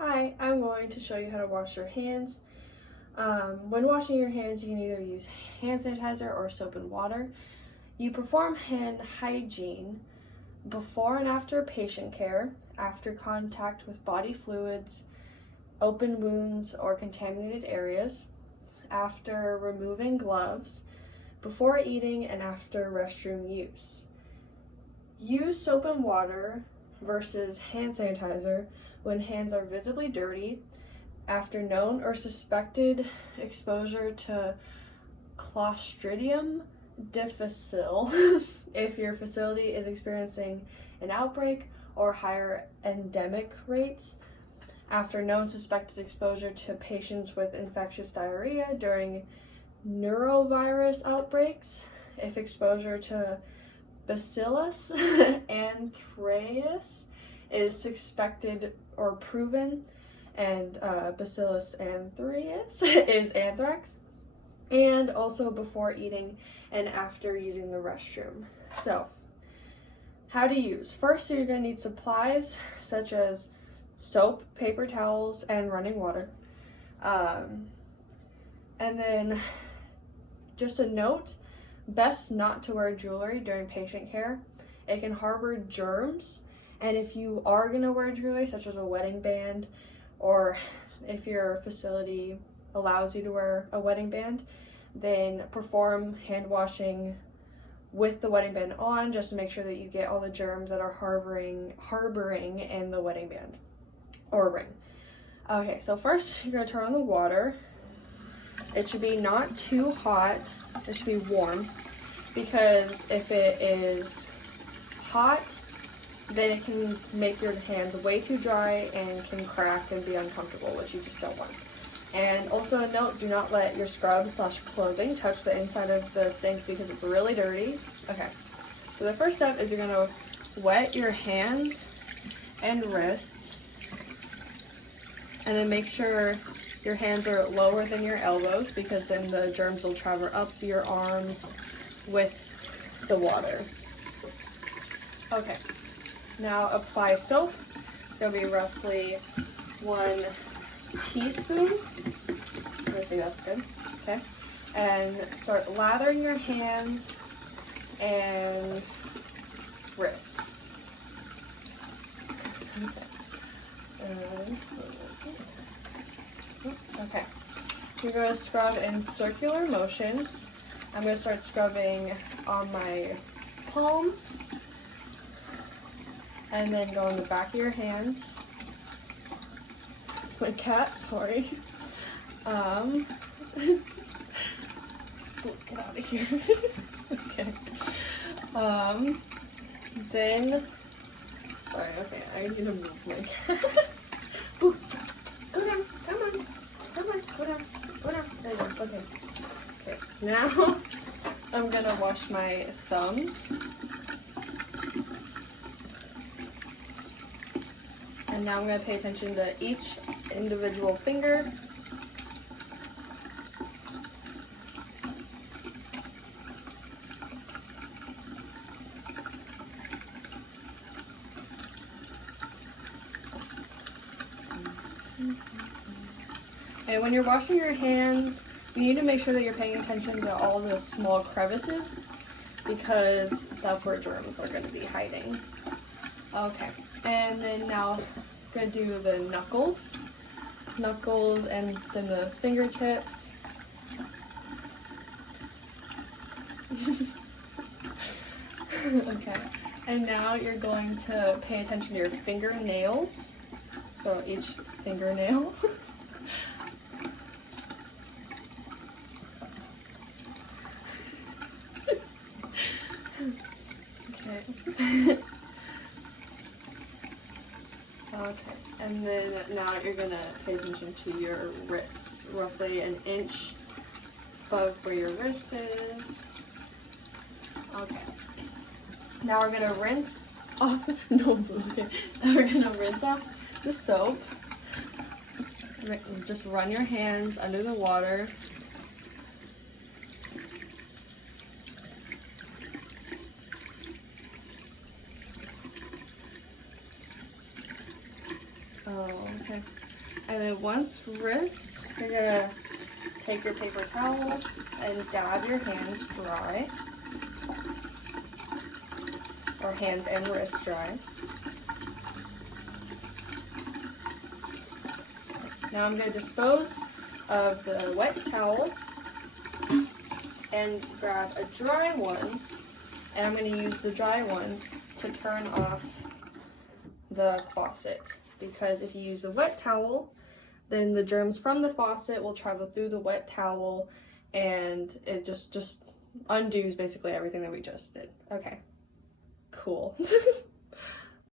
Hi, I'm going to show you how to wash your hands. When washing your hands, you can either use hand sanitizer or soap and water. You perform hand hygiene before and after patient care, after contact with body fluids, open wounds, or contaminated areas, after removing gloves, before eating, and after restroom use. Use soap and water versus hand sanitizer when hands are visibly dirty, after known or suspected exposure to Clostridium difficile, if your facility is experiencing an outbreak or higher endemic rates, after known suspected exposure to patients with infectious diarrhea during neurovirus outbreaks, if exposure to Bacillus anthracis is suspected or proven, and Bacillus anthracis is anthrax, and also before eating and after using the restroom. So, how to use. First, you're going to need supplies such as soap, paper towels, and running water. And then, just a note, best not to wear jewelry during patient care. It can harbor germs, and if you are going to wear jewelry, such as a wedding band, or if your facility allows you to wear a wedding band, then perform hand washing with the wedding band on, just to make sure that you get all the germs that are harboring in the wedding band or ring. Okay, so first you're going to turn on the water. It should be not too hot. It should be warm, because if it is hot, then it can make your hands way too dry and can crack and be uncomfortable, which you just don't want. And also a note, do not let your scrubs/clothing touch the inside of the sink because it's really dirty. Okay, so the first step is you're going to wet your hands and wrists, and then make sure your hands are lower than your elbows, because then the germs will travel up your arms with the water. Okay, now apply soap. It's going to be roughly 1 teaspoon. Let's see, that's good. Okay, and start lathering your hands and wrists. Okay, you're going to scrub in circular motions. I'm going to start scrubbing on my palms, and then go on the back of your hands. It's my cat, sorry. Get out of here. Okay. Then, sorry, okay, I need to move my cat. Ooh, go down, come on, go down. There you go, okay. Okay, now I'm gonna wash my thumbs. And now I'm going to pay attention to each individual finger. And when you're washing your hands, you need to make sure that you're paying attention to all the small crevices, because that's where germs are going to be hiding. Okay, and then now I'm going to do the knuckles, and then the fingertips. Okay, and now you're going to pay attention to your fingernails, so each fingernail. Okay. Okay, and then now you're gonna pay attention to your wrist, roughly 1 inch above where your wrist is. Okay. Now we're gonna rinse off. No, okay. Now we're gonna rinse off the soap. Just run your hands under the water. Oh, okay. And then once rinsed, you're gonna take your paper towel and dab your hands dry. Or hands and wrists dry. Now I'm going to dispose of the wet towel and grab a dry one, and I'm going to use the dry one to turn off the faucet, because if you use a wet towel, then the germs from the faucet will travel through the wet towel and it just undoes basically everything that we just did. Okay, cool.